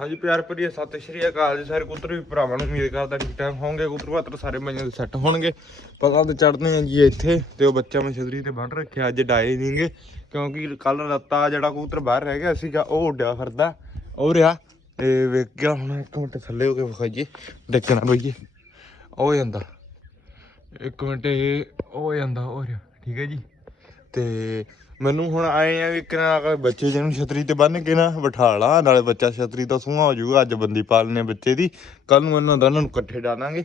ਹਾਂਜੀ ਪਿਆਰ ਭਰੀ ਸਤਿ ਸ਼੍ਰੀ ਅਕਾਲ ਜੀ। ਸਾਰੇ ਕਬੂਤਰ ਵੀ ਭਰਾਵਾਂ ਨੂੰ ਉਮੀਦ ਕਰਦਾ ਠੀਕ ਠਾਕ ਹੋਣਗੇ। ਕਬੂਤਰ ਬਾਤਰ ਸਾਰੇ ਬੰਜਾਂ ਦੇ ਸੈੱਟ ਹੋਣਗੇ। ਪਤਾ ਤੇ ਚੜਦੇ ਆ ਜੀ ਇੱਥੇ ਤੇ ਉਹ ਬੱਚਾ ਮਸ਼ਦਰੀ ਤੇ ਬੰਨ ਰੱਖਿਆ, ਅੱਜ ਡਾਏ ਨਹੀਂਗੇ ਕਿਉਂਕਿ ਕੱਲ ਰੱਤਾ ਜਿਹੜਾ ਕਬੂਤਰ ਬਾਹਰ ਰਹਿ ਗਿਆ ਸੀਗਾ, ਉਹ ਉੱਡਿਆ ਫਿਰਦਾ। ਉਹ ਰਿਹਾ, ਤੇ ਵੇਖ ਗਿਆ ਹੁਣ, ਇੱਕ ਮਿੰਟ ਥੱਲੇ ਹੋ ਕੇ ਵਿਖਾਈਏ। ਡੱਕਣਾ ਬਈਏ। ਉਹ ਜਾਂਦਾ। ਇੱਕ ਮਿੰਟ ਇਹ, ਉਹ ਜਾਂਦਾ, ਉਹ ਰਿਹਾ। ਠੀਕ ਹੈ ਜੀ। ਤੇ ਮੈਨੂੰ ਹੁਣ ਆਏ ਆ ਵੀ ਕਿਨਾ ਬੱਚੇ ਜਿਹਨੂੰ ਛਤਰੀ ਤੇ ਬੰਨ ਕੇ ਨਾ ਬਿਠਾ ਲਾ, ਨਾਲੇ ਬੱਚਾ ਛਤਰੀ ਤੋਂ ਸੂਹਾ ਹੋ ਜਾਊਗਾ, ਅੱਜ ਬੰਦੀ ਪਾਲਨੇ ਬੱਚੇ ਦੀ। ਕੱਲ ਨੂੰ ਇਹਨਾਂ ਦੋਨਾਂ ਨੂੰ ਇਕੱਠੇ ਡਾਲਾਂਗੇ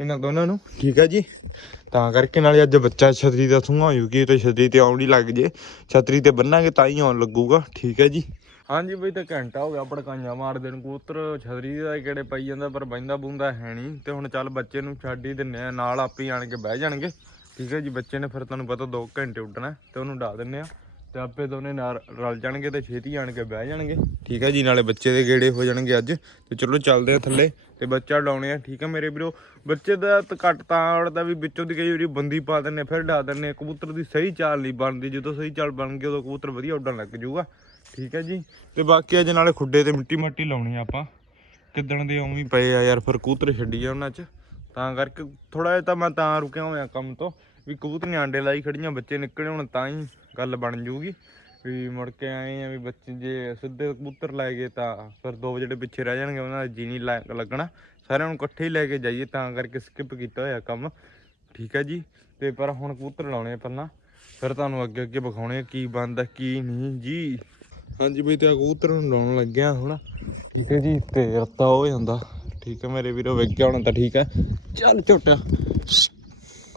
ਇਹਨਾਂ ਦੋਨਾਂ ਨੂੰ, ਠੀਕ ਹੈ ਜੀ? ਤਾਂ ਕਰਕੇ ਨਾਲੇ ਅੱਜ ਬੱਚਾ ਛਤਰੀ ਦਾ ਸੂਹਾ ਹੋ ਜੂਗੀ ਤੇ ਛਤਰੀ ਤੇ ਆਉਣ ਹੀ ਲੱਗ ਜੇ। ਛਤਰੀ ਤੇ ਬੰਨਾਂਗੇ ਤਾਂ ਹੀ ਆਉਣ ਲੱਗੂਗਾ, ਠੀਕ ਹੈ ਜੀ? ਹਾਂਜੀ ਬਈ, ਤਾਂ ਘੰਟਾ ਹੋ ਗਿਆ ਪੜਕਾਈਆਂ ਮਾਰਦੇ ਨੂੰ। ਕਬੂਤਰ ਛਤਰੀ ਦਾ ਕਿਹੜੇ ਪਈ ਜਾਂਦਾ, ਪਰ ਬੈਂਦਾ ਬੁੰਦਾ ਹੈ ਨਹੀਂ। ਤੇ ਹੁਣ ਚੱਲ ਬੱਚੇ ਨੂੰ ਛੱਡ ਹੀ ਦਿੰਨੇ ਆ, ਨਾਲ ਆਪੇ ਹੀ ਆਣ ਕੇ ਬਹਿ ਜਾਣਗੇ। ਠੀਕ ਹੈ ਜੀ, ਬੱਚੇ ਨੇ ਫਿਰ ਤੁਹਾਨੂੰ ਪਤਾ 2 ਘੰਟੇ ਉੱਡਣਾ ਹੈ, ਤੇ ਉਹਨੂੰ ਡਾ ਦਿੰਨੇ ਆ ਤੇ ਆਪੇ ਦੋਨੇ ਨਾਲ ਰਲ ਜਾਣਗੇ ਤੇ ਛੇਤੀ ਆਣ ਕੇ ਬਹਿ ਜਾਣਗੇ। ਠੀਕ ਹੈ ਜੀ, ਨਾਲੇ ਬੱਚੇ ਦੇ ਗੇੜੇ ਹੋ ਜਾਣਗੇ ਅੱਜ। ਤੇ ਚਲੋ ਚੱਲਦੇ ਆ ਥੱਲੇ, ਤੇ ਬੱਚਾ ਡਾਉਣੇ ਆ। ਠੀਕ ਹੈ ਮੇਰੇ ਵੀਰੋ, ਬੱਚੇ ਦਾ ਘੱਟ ਤਾਂ ਉੜਦਾ ਵੀ ਵਿੱਚੋਂ ਦੀ ਕਈ ਵਾਰੀ ਬੰਦੀ ਪਾ ਦਿੰਨੇ ਫਿਰ ਡਾ ਦਿੰਨੇ ਕਬੂਤਰ ਦੀ ਸਹੀ ਚਾਲ ਨਹੀਂ ਬਣਦੀ, ਜਦੋਂ ਸਹੀ ਚਾਲ ਬਣ ਗਈ, ਉਦੋਂ ਕਬੂਤਰ ਵਧੀਆ ਉੱਡਣ ਲੱਗ ਜਾਊਗਾ। ਠੀਕ ਹੈ ਜੀ, ਤੇ ਬਾਕੀ ਅੱਜ ਨਾਲੇ ਖੁੱਡੇ ਤੇ ਮਿੱਟੀ ਮੱਟੀ ਲਾਉਣੀ ਆ ਆਪਾਂ। ਕਿੱਦਣ ਦੇ ਉਵੇਂ ਪਏ ਆ ਯਾਰ, ਫਿਰ ਕਬੂਤਰ ਛੱਡੀ ਆ ਉਹਨਾਂ 'ਚ। ਤਾਂ ਕਰਕੇ ਥੋੜਾ ਜਿਹਾ ਤਾਂ ਮੈਂ ਤਾਂ ਰੁਕਿਆ ਹੋਇਆ ਕੰਮ ਤੋਂ, ਵੀ ਕਬੂਤਰੀਆਂ ਆਂਡੇ ਲਾਈ ਖੜੀਆਂ ਬੱਚੇ ਨਿਕਲੇ ਹੁਣ ਤਾਂ ਹੀ ਗੱਲ ਬਣ ਜੂਗੀ। ਵੀ ਮੁੜ ਕੇ ਆਏ ਆ ਵੀ ਬੱਚੇ ਜੇ ਸਿੱਧੇ ਕਬੂਤਰ ਲੈ ਗਏ ਤਾਂ ਫਿਰ ਦੋ ਜਿਹੜੇ ਪਿੱਛੇ ਰਹਿ ਜਾਣਗੇ, ਉਹਨਾਂ ਦਾ ਜੀ ਨਹੀਂ ਲਾ- ਲੱਗਣਾ। ਸਾਰਿਆਂ ਨੂੰ ਇਕੱਠੇ ਹੀ ਲੈ ਕੇ ਜਾਈਏ, ਤਾਂ ਕਰਕੇ ਸਕਿਪ ਕੀਤਾ ਹੋਇਆ ਕੰਮ। ਠੀਕ ਹੈ ਜੀ, ਤੇ ਪਰ ਹੁਣ ਕਬੂਤਰ ਲਾਉਣੇ ਆ ਪਹਿਲਾਂ। ਫਿਰ ਤੁਹਾਨੂੰ ਅੱਗੇ ਅੱਗੇ ਵਿਖਾਉਣੇ ਆ ਕੀ ਬਣਦਾ, ਕੀ ਨਹੀਂ ਜੀ। ਹਾਂਜੀ ਬਈ, ਤੇ ਕਬੂਤਰ ਨੂੰ ਲਾਉਣ ਲੱਗਿਆ ਹੁਣ। ਠੀਕ ਹੈ ਜੀ, ਤੇ ਰੱਤਾ ਹੋ ਜਾਂਦਾ। ਠੀਕ ਹੈ, ਮੇਰੇ ਵੀਰੋ ਵੇਖ ਗਿਆ ਹੁਣ ਤਾਂ ਠੀਕ ਹੈ। ਚੱਲ ਝੋਟਾ।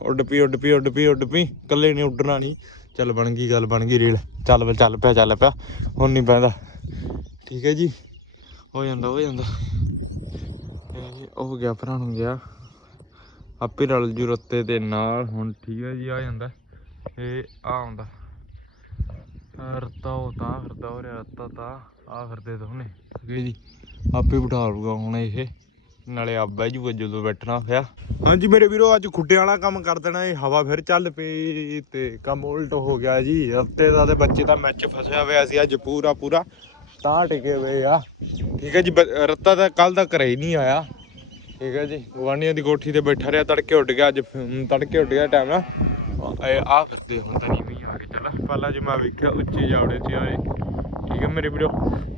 ਉੱਡ ਪੀ ਉੱਡ ਪੀ ਉੱਡ ਪੀ ਉੱਡ ਪੀ ਕੱਲੇ ਨਹੀਂ ਉੱਡਣਾ ਨਹੀਂ। ਚੱਲ ਬਣ ਗਈ ਗੱਲ, ਬਣ ਗਈ ਰੀਲ। ਚੱਲ ਚੱਲ ਪਿਆ ਚੱਲ ਪਿਆ। ਹੁਣ ਨਹੀਂ ਪੈਂਦਾ। ਠੀਕ ਹੈ ਜੀ। ਹੋ ਜਾਂਦਾ ਹੋ ਜਾਂਦਾ। ਉਹ ਗਿਆ, ਭਰਾ ਨੂੰ ਗਿਆ। ਆਪੇ ਰਲ ਜੂ ਰੱਤੇ ਦੇ ਨਾਲ। ਹੁਣ ਠੀਕ ਹੈ ਜੀ, ਆ ਜਾਂਦਾ। ਇਹ, ਆ ਆਉਂਦਾ। ਰਤਾ ਉਹ ਤਾਂ ਫਿਰਦਾ ਹੋ ਰਿਹਾ ਰਤਾ ਤਾਂ। ਆ ਫਿਰਦੇ ਦੋਨੇ ਠੀਕ ਹੈ ਜੀ। ਆਪੇ ਬਿਠਾ ਲੂਗਾ ਹੁਣ ਇਹ। ਨਾਲੇ ਆ ਜੂਗਾ ਜਦੋਂ ਬੈਠਣਾ ਹੋਇਆ। ਹਾਂਜੀ ਮੇਰੇ ਵੀਰੋ, ਅੱਜ ਖੁੱਡੇ ਵਾਲਾ ਕੰਮ ਕਰ ਦੇਣਾ ਇਹ ਹਵਾ ਫਿਰ ਚੱਲ ਪਈ ਤੇ ਕੰਮ ਉਲਟ ਹੋ ਗਿਆ ਜੀ। ਹਫ਼ਤੇ ਦਾ ਤੇ ਬੱਚੇ ਦਾ ਮੈਚ ਫਸਿਆ ਹੋਇਆ ਸੀ ਅੱਜ ਪੂਰਾ ਪੂਰਾ, ਤਾਂ ਟਿਕੇ ਹੋਏ ਆ। ਠੀਕ ਹੈ ਜੀ, ਬ- ਰੱਤਾ ਤਾਂ ਕੱਲ ਦਾ ਘਰੇ ਹੀ ਨਹੀਂ ਆਇਆ। ਠੀਕ ਹੈ ਜੀ ਗਵਾਂਡੀਆਂ ਦੀ ਕੋਠੀ ਤੇ ਬੈਠਾ ਰਿਹਾ, ਤੜਕੇ ਉੱਡ ਗਿਆ ਅੱਜ ਤੜਕੇ ਉੱਡ ਗਿਆ ਟਾਈਮ ਨਾਲ ਇਹ ਆ ਫਿਰਦੇ ਹੁਣ ਤਾਂ ਨਹੀਂ ਵੀ ਆ ਕੇ, ਚੱਲ। ਪਹਿਲਾਂ ਜੇ ਮੈਂ ਵੇਖਿਆ, ਉੱਚੇ ਜਾਵੜੇ ਸੀ ਆਏ। ਠੀਕ ਹੈ ਮੇਰੇ ਵੀਰੋ,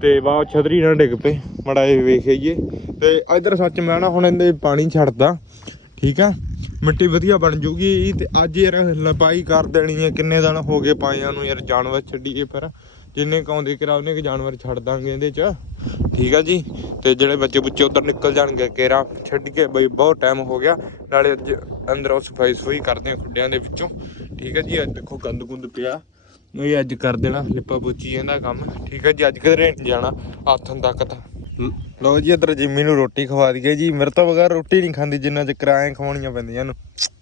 ਤੇ ਬਾਅਦ ਛਤਰੀ ਨਾਲ ਡਿੱਗ ਪਏ ਮੜਾ ਇਹ ਵੇਖਈਏ ਤੇ ਇਧਰ ਸੱਚ ਮੈਂ ਨਾ ਹੁਣ ਇਹਦੇ ਪਾਣੀ ਛੱਡਦਾ, ਠੀਕ ਆ? ਮਿੱਟੀ ਵਧੀਆ ਬਣ ਜੂਗੀ ਤੇ ਅੱਜ ਯਾਰ ਲਪਾਈ ਕਰ ਦੇਣੀ ਹੈ ਕਿੰਨੇ ਦਿਨ ਹੋ ਗਏ ਪਾਇਆਂ ਨੂੰ ਯਾਰ ਜਾਨਵਰ ਛੱਡੀਏ ਪਰ ਜਿੰਨੇ ਕਾਉਂਦੇ ਕਰਾ ਉਹਨੇ ਕਿ ਜਾਨਵਰ ਛੱਡ ਦਾਂਗੇ ਇਹਦੇ ਚ, ਠੀਕ ਆ ਜੀ? ਤੇ ਜਿਹੜੇ ਬੱਚੇ ਬੁੱਚੇ ਉਧਰ ਨਿਕਲ ਜਾਣਗੇ ਕੇਰਾ ਛੱਡ ਕੇ ਬਈ ਬਹੁਤ ਟਾਈਮ ਹੋ ਗਿਆ, ਨਾਲੇ ਅੱਜ ਅੰਦਰੋਂ ਸਫ਼ਾਈ ਸਫ਼ਾਈ ਕਰਦੇ ਆ ਖੁੱਡਿਆਂ ਦੇ ਵਿੱਚੋਂ, ਠੀਕ ਹੈ ਜੀ? ਅੱਜ ਦੇਖੋ ਗੰਦ ਗੁੰਦ ਪਿਆ ਇਹ ਅੱਜ ਕਰ ਦੇਣਾ ਲਿਪਾ ਪੋਚੀ ਇਹਦਾ ਕੰਮ, ਠੀਕ ਹੈ ਜੀ? ਅੱਜ ਕਿਧਰੇ ਨਹੀਂ ਜਾਣਾ ਆਥਨ ਤੱਕ ਤਾਂ। ਲ- ਲਓ ਜੀ, ਇਧਰ ਜਿੰਮੀ ਨੂੰ ਰੋਟੀ ਖਵਾ ਦਈਏ ਜੀ। ਮੇਰੇ ਤੋਂ ਬਗੈਰ ਰੋਟੀ ਨਹੀਂ ਖਾਂਦੀ, ਜਿੰਨਾ ਚ ਕਿਰਾਏ ਖਵਾਉਣੀਆਂ ਪੈਂਦੀਆਂ ਇਹਨੂੰ।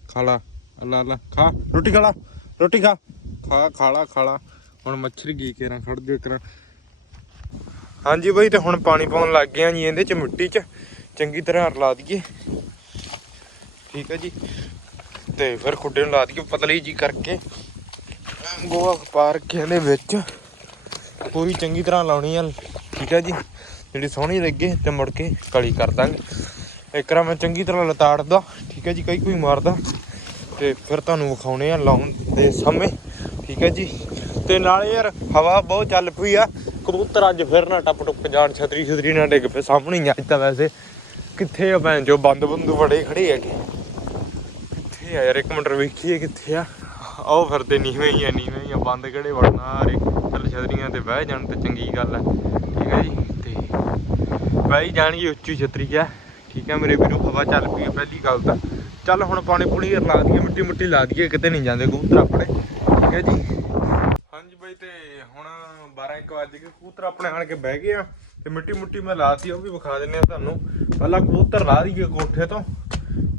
ਖਾ ਲਾ, ਅੱਲਾ ਅੱਲਾ। ਖਾ, ਰੋਟੀ ਖਾ ਲਾ, ਰੋਟੀ ਖਾ। ਖਾ ਖਾਲਾ ਖਾਲਾ ਹੁਣ ਮੱਛਰ ਕੀ ਕਰਾਂ, ਖੜ ਦੇ ਕਰਾਂ ਹਾਂਜੀ ਬਾਈ, ਤੇ ਹੁਣ ਪਾਣੀ ਪਾਉਣ ਲੱਗ ਗਿਆ ਜੀ ਇਹਦੇ ਚ, ਮਿੱਟੀ ਚ। ਚੰਗੀ ਤਰ੍ਹਾਂ ਰਲਾ ਦਈਏ। ਠੀਕ ਹੈ ਜੀ। ਤੇ ਫਿਰ ਖੁੱਡੇ ਨੂੰ ਲਾ ਦਈਏ, ਪਤਲੀ ਜੀ ਕਰਕੇ। ਗੋਆ ਪਾ ਦੇ ਵਿੱਚ। ਪੂਰੀ ਚੰਗੀ ਤਰ੍ਹਾਂ ਲਾਉਣੀ ਆ। ਠੀਕ ਹੈ ਜੀ। ਜਿਹੜੀ ਸੋਹਣੀ ਲੱਗੇ ਤੇ ਮੁੜ ਕੇ ਕਲੀ ਕਰ ਦਾਂਗੇ। ਇੱਕ ਰਾ ਮੈਂ ਚੰਗੀ ਤਰ੍ਹਾਂ ਲਤਾੜਦਾ ਠੀਕ ਹੈ ਜੀ, ਕਈ ਕੋਈ ਮਾਰਦਾ ਤੇ ਫਿਰ ਤੁਹਾਨੂੰ ਵਿਖਾਉਣੇ ਆ ਲਾਉਣ ਦੇ ਸਮੇਂ, ਠੀਕ ਹੈ ਜੀ। ਤੇ ਨਾਲੇ ਯਾਰ ਹਵਾ ਬਹੁਤ ਚੱਲ ਪਈ ਆ। ਕਬੂਤਰ ਅੱਜ ਫਿਰ ਨਾ ਟੱਪ ਟੁੱਪ ਜਾਣ, ਛਤਰੀ ਛਤਰੀ ਨਾ ਡਿੱਗ ਪਏ ਸਾਹਮਣੇ ਆ। ਅੱਜ ਤਾਂ ਵੈਸੇ ਕਿੱਥੇ ਆ ਭੈਣ ਜੋ ਬੰਦ ਬੰਦੂ ਬੜੇ ਖੜੇ ਹੈਗੇ। ਕਿੱਥੇ ਆ ਯਾਰ, ਇੱਕ ਮਿੰਟ ਵੇਖੀਏ ਕਿੱਥੇ ਆ। ਆਓ ਫਿਰਦੇ ਨੀਵੇਂ ਹੀ ਆ, ਨੀਵੇਂ ਹੀ ਆ, ਬੰਦ ਕਿਹੜੇ ਵੜਨਾ ਰੇ ਚੱਲ ਛਤਰੀਆਂ ਤੇ ਬਹਿ ਜਾਣ ਤੇ ਚੰਗੀ ਗੱਲ ਹੈ ਠੀਕ ਹੈ ਜੀ। ਬਾਈ ਜਾਣਗੇ ਉੱਚੀ ਛਤਰੀ ਆ ਠੀਕ ਹੈ ਮੇਰੇ ਵੀਰੋ, ਹਵਾ ਚੱਲ ਪਈ ਆ ਪਹਿਲੀ ਗੱਲ ਤਾਂ। ਚੱਲ ਹੁਣ ਪਾਣੀ ਪੂਣੀ ਲਾ ਦਈਏ, ਮਿੱਟੀ ਮੁੱਟੀ ਲਾ ਦਈਏ, ਕਿਤੇ ਨਹੀਂ ਜਾਂਦੇ ਕਬੂਤਰ ਆਪਣੇ। ਠੀਕ ਹੈ ਜੀ। ਹਾਂਜੀ ਬਾਈ, ਤੇ ਹੁਣ 12 1 ਵਜੇ ਕਬੂਤਰ ਆਪਣੇ ਆਣ ਕੇ ਬਹਿ ਗਏ ਆ। ਤੇ ਮਿੱਟੀ ਮੁੱਟੀ ਮੈਂ ਲਾਤੀ ਉਹ ਵੀ ਵਿਖਾ ਦਿੰਨੇ ਆ ਤੁਹਾਨੂੰ। ਪਹਿਲਾਂ ਕਬੂਤਰ ਲਾ ਦਈਏ ਕੋਠੇ ਤੋਂ।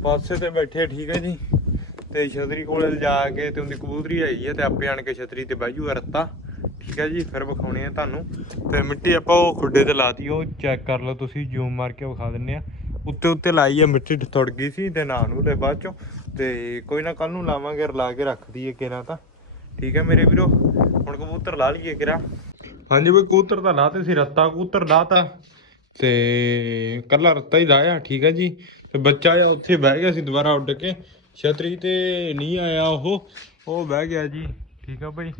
ਪਾਸੇ ਤੇ ਬੈਠੇ, ਠੀਕ ਹੈ ਜੀ। ਤੇ ਛਤਰੀ ਕੋਲ ਜਾ ਕੇ ਤੇ ਉਹਦੀ ਕਬੂਤਰੀ ਆਈ ਹੈ ਤੇ ਆਪੇ ਆਣ ਕੇ ਛਤਰੀ ਤੇ ਬਹਿ ਜੂਗਾ ਰੱਤਾ। ਠੀਕ ਹੈ ਜੀ, ਫਿਰ ਵਿਖਾਉਣੇ ਆ ਤੁਹਾਨੂੰ। ਤੇ ਮਿੱਟੀ ਆਪਾਂ ਉਹ ਖੁੱਡੇ ਤੇ ਲਾਤੀ, ਉਹ ਚੈੱਕ ਕਰ ਲਓ ਤੁਸੀਂ ਜ਼ੂਮ ਮਾਰ ਕੇ ਵਿਖਾ ਦਿੰਨੇ ਆ। ਉੱਤੇ ਉੱਤੇ ਲਾਈ ਆ ਮਿੱਟੀ ਥੁੜ ਗਈ ਸੀ ਤੇ ਨਾ ਨੂੰ ਲੈ ਬਾਅਦ ਚੋਂ। ਤੇ ਕੋਈ ਨਾ ਕੱਲ ਨੂੰ ਲਾਵਾਂਗੇ, ਰਲਾ ਕੇ ਰੱਖ ਦਈਏ ਕਿਰਾ ਤਾਂ। ਠੀਕ ਹੈ ਮੇਰੇ ਵੀਰੋ, ਹੁਣ ਕਬੂਤਰ ਲਾ ਲਈਏ ਕਿਰਾ। ਹਾਂਜੀ ਬਈ, ਕਬੂਤਰ ਤਾਂ ਲਾਤੇ ਸੀ ਰੱਤਾ ਕਬੂਤਰ ਲਾਤਾ। ਤੇ ਕੱਲਾ ਰੱਤਾ ਹੀ ਲਾਇਆ, ਠੀਕ ਹੈ ਜੀ। ਤੇ ਬੱਚਾ ਆ, ਉੱਥੇ ਬਹਿ ਗਿਆ ਸੀ ਦੁਬਾਰਾ ਉੱਡ ਕੇ। ਛਤਰੀ ਤੇ ਨਹੀਂ ਆਇਆ ਉਹ ਉਹ ਬਹਿ ਗਿਆ ਜੀ। ਠੀਕ ਆ ਭਾਈ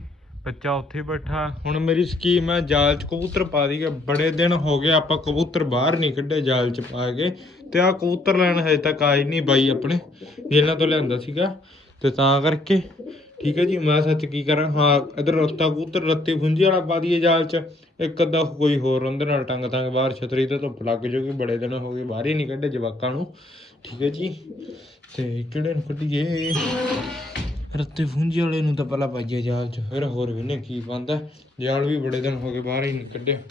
ਬੱਚਾ ਉੱਥੇ ਬੈਠਾ। ਹੁਣ ਮੇਰੀ ਸਕੀਮ ਹੈ, ਜਾਲ 'ਚ ਕਬੂਤਰ ਪਾ ਦਈਏ। ਬੜੇ ਦਿਨ ਹੋ ਗਏ, ਆਪਾਂ ਕਬੂਤਰ ਬਾਹਰ ਨਹੀਂ ਕੱਢੇ, ਜਾਲ 'ਚ ਪਾ ਕੇ। ਤੇ ਆ ਕਬੂਤਰ ਲੈਣ ਹਜੇ ਤੱਕ ਆਏ ਨਹੀਂ ਬਾਈ ਆਪਣੇ। ਜਿਨ੍ਹਾਂ ਤੋਂ ਲਿਆਂਦਾ ਸੀਗਾ। ਤੇ ਤਾਂ ਕਰਕੇ, ਠੀਕ ਹੈ ਜੀ, ਮੈਂ ਸੱਚ ਕੀ ਕਰਾਂ? ਹਾਂ, ਇਧਰ ਰਸਤਾ ਕਬੂਤਰ, ਰੱਤੇ ਫੁੰਜੀ ਵਾਲਾ ਪਾ ਦਈਏ ਜਾਲ 'ਚ। ਇੱਕ ਅੱਧਾ ਕੋਈ ਹੋਰ ਉਹਦੇ ਨਾਲ ਟੰਗ ਤੰਗ ਬਾਹਰ ਛਤਰੀ ਤੇ ਧੁੱਪ ਲੱਗ ਜੂਗੀ ਬੜੇ ਦਿਨ ਹੋ ਗਏ ਬਾਹਰ ਹੀ ਨਹੀਂ ਕੱਢੇ ਜਵਾਕਾਂ ਨੂੰ। ਠੀਕ ਹੈ ਜੀ। ਤੇ ਕਿਹੜੇ ਨੂੰ ਕੱਢੀਏ? ਰੱਤੇ ਫੁੰਜੀ ਵਾਲੇ ਨੂੰ ਤਾਂ ਪਹਿਲਾਂ ਪਾਈਏ ਜਾਲ 'ਚ। ਫਿਰ ਹੋਰ ਵੀ ਨੇ ਕੀ ਬੰਦਾ ਜਾਲ ਵੀ ਬੜੇ ਦਿਨ ਹੋ ਗਏ ਬਾਹਰ ਹੀ ਨਹੀਂ ਕੱਢਿਆ।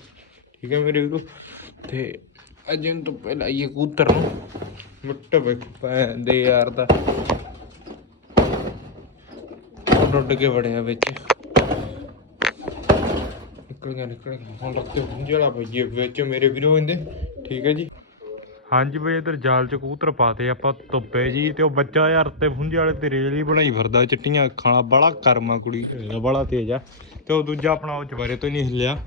ਠੀਕ ਹੈ ਮੇਰੇ ਵੀਰੋ? ਤੇ ਅਜਨ ਤੋਂ ਪਹਿਲਾਂ ਇਹ ਕੂਤਰ ਨੂੰ। ਮੁੱਟ ਵੇਖ ਪੈਂਦੇ ਯਾਰ ਦਾ ਡੁੱਡ ਕੇ ਵੜਿਆ ਵਿੱਚ। ਨਿਕਲ ਗਿਆ ਨਿਕਲ ਗਿਆ। ਹੁਣ ਰੱਤੇ ਫੁੰਜੀ ਵਾਲਾ ਪਾਈਏ ਵਿੱਚ ਮੇਰੇ ਵੀਰੋ ਇਹਦੇ। ਠੀਕ ਹੈ ਜੀ? ਹਾਂਜੀ ਬਈ, ਇਧਰ ਜਾਲ ਚ ਕਬੂਤਰ ਪਾਤੇ, ਆਪਾਂ ਧੁੱਪੇ ਜੀ ਤੇ ਉਹ ਬੱਚਾ ਯਾਰ ਤੇ ਫੁੰਝੇ ਵਾਲੇ ਤੇ ਰੇਲ ਹੀ ਬਣਾਈ ਫਿਰਦਾ, ਚਿੱਟੀਆਂ ਅੱਖਾਂ ਵਾਲਾ ਬੜਾ ਕਰਮਾ ਕੁੜੀ, ਬੜਾ ਤੇਜ਼ ਆ। ਤੇ ਉਹ ਦੂਜਾ ਆਪਣਾ ਉਹ ਚਵਾਰੇ ਤੋਂ ਹੀ ਨਹੀਂ ਹਿੱਲਿਆ।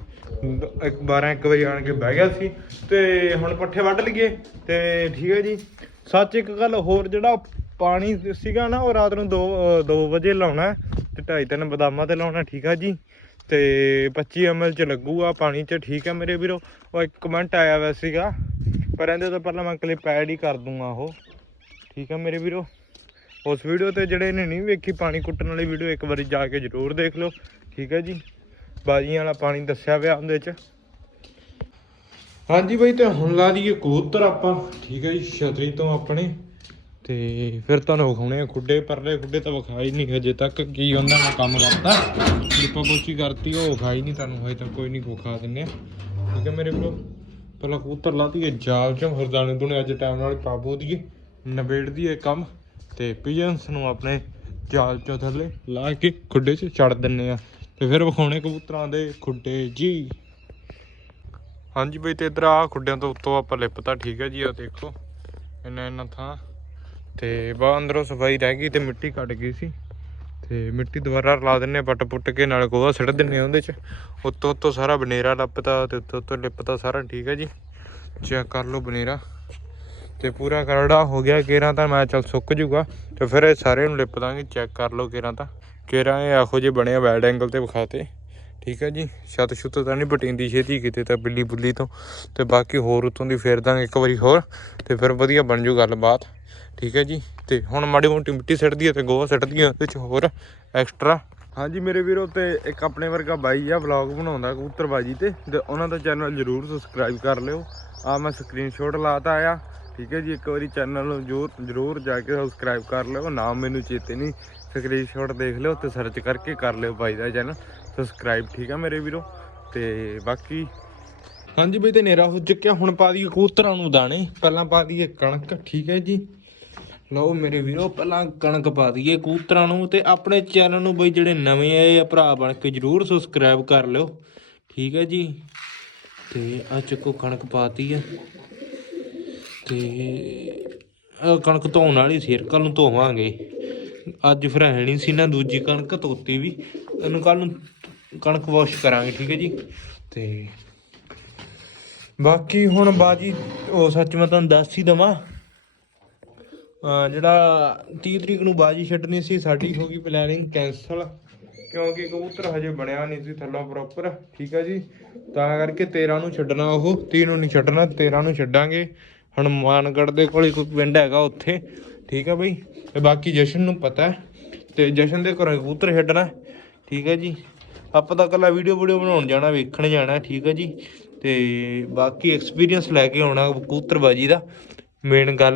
ਦ- ਇੱਕ 12 ਇੱਕ ਵਜੇ ਆਣ ਕੇ ਬਹਿ ਗਿਆ ਸੀ, ਤੇ ਹੁਣ ਪੱਠੇ ਵੱਢ ਲਈਏ, ਤੇ ਠੀਕ ਹੈ ਜੀ। ਸੱਚ ਇੱਕ ਗੱਲ ਹੋਰ, ਜਿਹੜਾ ਪਾਣੀ ਸੀਗਾ ਨਾ, ਉਹ ਰਾਤ ਨੂੰ 2 2 ਵਜੇ ਲਾਉਣਾ ਹੈ ਤੇ 2.5 3 ਬਦਾਮਾਂ ਤੇ ਲਾਉਣਾ, ਠੀਕ ਆ ਜੀ। ਤੇ 25 ml ਚ ਲੱਗੂਗਾ ਪਾਣੀ ਚ, ਠੀਕ ਹੈ ਮੇਰੇ ਵੀਰੋ। ਉਹ ਇੱਕ ਕਮੈਂਟ ਆਇਆ ਹੋਇਆ ਸੀਗਾ। ਪਰ ਇਹਦੇ ਤੋਂ ਪਹਿਲਾਂ ਮੈਂ ਕਲਿੱਪ ਐਡ ਹੀ ਕਰ ਦੂੰਗਾ ਉਹ। ਠੀਕ ਹੈ ਮੇਰੇ ਵੀਰੋ? ਉਸ ਵੀਡੀਓ ਤੇ ਜਿਹੜੇ ਨੇ ਨਹੀਂ ਵੇਖੀ ਪਾਣੀ ਕੁੱਟਣ ਵਾਲੀ ਵੀਡੀਓ ਇੱਕ ਵਾਰੀ ਜਾ ਕੇ ਜ਼ਰੂਰ ਦੇਖ ਲਓ। ਠੀਕ ਹੈ ਜੀ? ਬਾਜੀਆਂ ਵਾਲਾ ਪਾਣੀ ਦੱਸਿਆ ਪਿਆ ਉਹਦੇ ਚ। ਹਾਂਜੀ ਬਈ, ਤੇ ਹੁਣ ਲਾ ਦਈਏ ਕਬੂਤਰ ਆਪਾਂ। ਠੀਕ ਹੈ ਜੀ, ਛਤਰੀ ਤੋਂ ਆਪਣੇ। ਤੇ ਫਿਰ ਤੁਹਾਨੂੰ ਵਿਖਾਉਣੇ ਆ ਖੁੱਡੇ। ਪਰਲੇ ਖੁੱਡੇ ਤਾਂ ਵਿਖਾਈ ਨਹੀਂ ਹਜੇ ਤੱਕ। ਕੀ ਉਹਨਾਂ ਨੇ ਕੰਮ ਕਰਤਾ ਲਿਪਾ ਪੋਚੀ ਕਰਤੀ, ਉਹ ਵਿਖਾਈ ਨਹੀਂ ਤੁਹਾਨੂੰ, ਹਜੇ ਤੱਕ ਕੋਈ ਨਹੀਂ ਵਿਖਾ ਦਿੰਨੇ ਠੀਕ ਹੈ ਮੇਰੇ ਵੀਰੋ? ਪਹਿਲਾਂ ਕਬੂਤਰ ਲਾ ਦਈਏ ਜਾਲ ਚੋਂ ਫਿਰ ਦਾਣੇ ਅੱਜ ਟਾਈਮ ਨਾਲ ਕਾਬੂ ਦੀਏ ਨਵੇੜ ਦੀਏ ਕੰਮ ਤੇ ਪਿਜਨਸ ਨੂੰ ਆਪਣੇ ਜਾਲ ਚੋਂ ਥੱਲੇ ਲਾ ਕੇ ਖੁੱਡੇ 'ਚ ਛੱਡ ਦਿੰਨੇ ਆ ਤੇ ਫਿਰ ਵਿਖਾਉਣੇ ਕਬੂਤਰਾਂ ਦੇ ਖੁੱਡੇ। ਜੀ। ਹਾਂਜੀ ਬਈ ਤੇ ਇਧਰ ਆ ਖੁੱਡਿਆਂ ਤੋਂ ਉੱਤੋਂ ਆਪਾਂ ਲਿਪਤਾ ਠੀਕ ਹੈ ਜੀ ਆ ਦੇਖੋ। ਇੰਨਾ ਇੰਨਾ ਥਾਂ ਤੇ ਬਾ ਅੰਦਰੋਂ ਸਫ਼ਾਈ ਰਹਿ ਗਈ ਤੇ ਮਿੱਟੀ ਕੱਟ ਗਈ ਸੀ। ਤੇ ਮਿੱਟੀ ਦੁਬਾਰਾ ਰਲਾ ਦਿੰਨੇ ਆ ਪੱਟ ਪੁੱਟ ਕੇ ਨਾਲ ਗੋਹਾ ਸਿੱਟ ਦਿੰਨੇ ਆ ਉਹਦੇ ਚ। ਉੱਤੋਂ ਉੱਤੋਂ ਸਾਰਾ ਬਨੇਰਾ ਲੱਪਤਾ ਤੇ ਉੱਤੋਂ ਉੱਤੋਂ ਲਿਪਤਾ ਸਾਰਾ, ਠੀਕ ਹੈ ਜੀ? ਚੈੱਕ ਕਰ ਲਓ ਬਨੇਰਾ। ਤੇ ਪੂਰਾ ਕਰੜਾ ਹੋ ਗਿਆ, ਕੇਰਾਂ ਤਾਂ ਮੈਂ ਚੱਲ ਸੁੱਕ ਜੂਗਾ। ਤੇ ਫਿਰ ਇਹ ਸਾਰੇ ਨੂੰ ਲਿਪ ਦਾਂਗੇ, ਚੈੱਕ ਕਰ ਲਓ ਕੇਰਾਂ ਤਾਂ। ਕੇਰਾਂ ਇਹ ਇਹੋ ਜਿਹੇ ਬਣਿਆ ਵੈਡ ਐਂਗਲ ਤੇ ਵਿਖਾਤੇ ਠੀਕ ਹੈ ਜੀ, ਛੱਤ ਛੁੱਤ ਤਾਂ ਨਹੀਂ ਪਟਿੰਦੀ ਛੇਤੀ ਕਿਤੇ ਤਾਂ ਬਿੱਲੀ ਬੁੱਲੀ ਤੋਂ, ਤੇ ਬਾਕੀ ਹੋਰ ਉਤੋਂ ਦੀ ਫੇਰ ਦਾਂਗੇ ਇੱਕ ਵਾਰੀ ਹੋਰ, ਤੇ ਫਿਰ ਵਧੀਆ ਬਣ ਜੂ ਗੱਲਬਾਤ, ਠੀਕ ਹੈ ਜੀ, ਤੇ ਹੁਣ ਮਾੜੀ ਮੋਟੀ ਮਿੱਟੀ ਸਿੱਟਦੀ ਹੈ ਤੇ ਗੋਹਾ ਸਿੱਟਦੀ ਹੈ ਉਹਦੇ ਚ ਹੋਰ ਐਕਸਟਰਾ ਹਾਂਜੀ ਮੇਰੇ ਵੀਰੋ, ਤੇ ਇੱਕ ਆਪਣੇ ਵਰਗਾ ਬਾਈ ਆ ਵਲੌਗ ਬਣਾਉਂਦਾ ਕਬੂਤਰਬਾਜੀ ਤੇ ਤੇ ਉਹਨਾਂ ਦਾ ਚੈਨਲ ਜਰੂਰ ਸਬਸਕ੍ਰਾਈਬ ਕਰ ਲਿਓ। ਆ ਮੈਂ ਸਕਰੀਨਸ਼ਾਟ ਲਾਤਾ ਆ, ਠੀਕ ਹੈ ਜੀ, ਇੱਕ ਵਾਰੀ ਚੈਨਲ ਨੂੰ ਜਰੂਰ ਜਰੂਰ ਜਾ ਕੇ ਸਬਸਕ੍ਰਾਈਬ ਕਰ ਲਿਓ ਨਾਮ ਮੈਨੂੰ ਚੇਤੇ ਨਹੀਂ ਸਕਰੀਨਸ਼ਾਟ ਦੇਖ ਲਿਓ ਤੇ ਸਰਚ ਕਰਕੇ ਕਰ ਲਿਓ ਬਾਈ ਦਾ ਚੈਨਲ ਸਬਸਕ੍ਰਾਈਬ ਠੀਕ ਆ ਮੇਰੇ ਵੀਰੋ। ਤੇ ਬਾਕੀ ਹਾਂਜੀ ਬਈ ਤੇ ਨੇਰਾ ਹੋ ਚੁੱਕਿਆ, ਹੁਣ ਪਾ ਦਈਏ ਕਬੂਤਰਾਂ ਨੂੰ ਦਾਣੇ। ਪਹਿਲਾਂ ਪਾ ਦਈਏ ਕਣਕ, ਠੀਕ ਹੈ ਜੀ। ਲਓ ਮੇਰੇ ਵੀਰੋ, ਪਹਿਲਾਂ ਕਣਕ ਪਾ ਦਈਏ ਕਬੂਤਰਾਂ ਨੂੰ ਤੇ ਆਪਣੇ ਚੈਨਲ ਨੂੰ ਬਈ ਜਿਹੜੇ ਨਵੇਂ ਆਏ ਆ, ਭਰਾ ਬਣ ਕੇ ਜਰੂਰ ਸਬਸਕ੍ਰਾਈਬ ਕਰ ਲਿਓ। ਠੀਕ ਹੈ ਜੀ। ਤੇ ਆ ਚੱਕੋ ਕਣਕ ਪਾਤੀ ਆ। ਤੇ ਕਣਕ ਧੋਣ ਵਾਲੀ ਸਿਰ ਕੱਲ ਨੂੰ ਧੋਵਾਂਗੇ। ਅੱਜ ਫਿਰ ਹੈ ਨਹੀਂ ਸੀ ਨਾ ਦੂਜੀ ਕਣਕ ਧੋਤੀ ਵੀ। ਇਹਨੂੰ ਕੱਲ ਨੂੰ ਕਣਕ ਵਾਸ਼ ਕਰਾਂਗੇ, ਠੀਕ ਹੈ ਜੀ। ਤੇ ਬਾਕੀ ਹੁਣ ਬਾਜੀ, ਉਹ ਸੱਚ ਮੈਂ ਤੁਹਾਨੂੰ ਦੱਸ ਹੀ ਦਵਾਂ। ਜਿਹੜਾ 30 ਤਰੀਕ ਨੂੰ ਬਾਜੀ ਛੱਡਣੀ ਸੀ, ਸਾਡੀ ਹੋ ਗਈ ਪਲੈਨਿੰਗ ਕੈਨਸਲ ਕਿਉਂਕਿ ਕਬੂਤਰ ਹਜੇ ਬਣਿਆ ਨਹੀਂ ਸੀ ਥੱਲੋਂ ਪ੍ਰੋਪਰ ਠੀਕ ਹੈ ਜੀ। ਤਾਂ ਕਰਕੇ 13 ਨੂੰ ਛੱਡਣਾ ਉਹ 30 ਨੂੰ ਨਹੀਂ ਛੱਡਣਾ 13 ਨੂੰ ਛੱਡਾਂਗੇ। ਹਨੂਮਾਨਗੜ੍ਹ ਦੇ ਕੋਲ ਕੋਈ ਪਿੰਡ ਹੈਗਾ ਉੱਥੇ। ਠੀਕ ਹੈ ਬਈ? ਤੇ ਬਾਕੀ ਜਸ਼ਨ ਨੂੰ ਪਤਾ ਹੈ। ਤੇ ਜਸ਼ਨ ਦੇ ਘਰੋਂ ਕਬੂਤਰ ਛੱਡਣਾ ਠੀਕ ਹੈ ਜੀ। ਆਪਾਂ ਤਾਂ ਇਕੱਲਾ ਵੀਡੀਓ ਵੀਡੀਓ ਬਣਾਉਣ ਜਾਣਾ, ਵੇਖਣ ਜਾਣਾ ਠੀਕ ਹੈ ਜੀ। ਤੇ ਬਾਕੀ ਐਕਸਪੀਰੀਅੰਸ ਲੈ ਕੇ ਆਉਣਾ ਕਬੂਤਰਬਾਜੀ ਦਾ। ਮੇਨ ਗੱਲ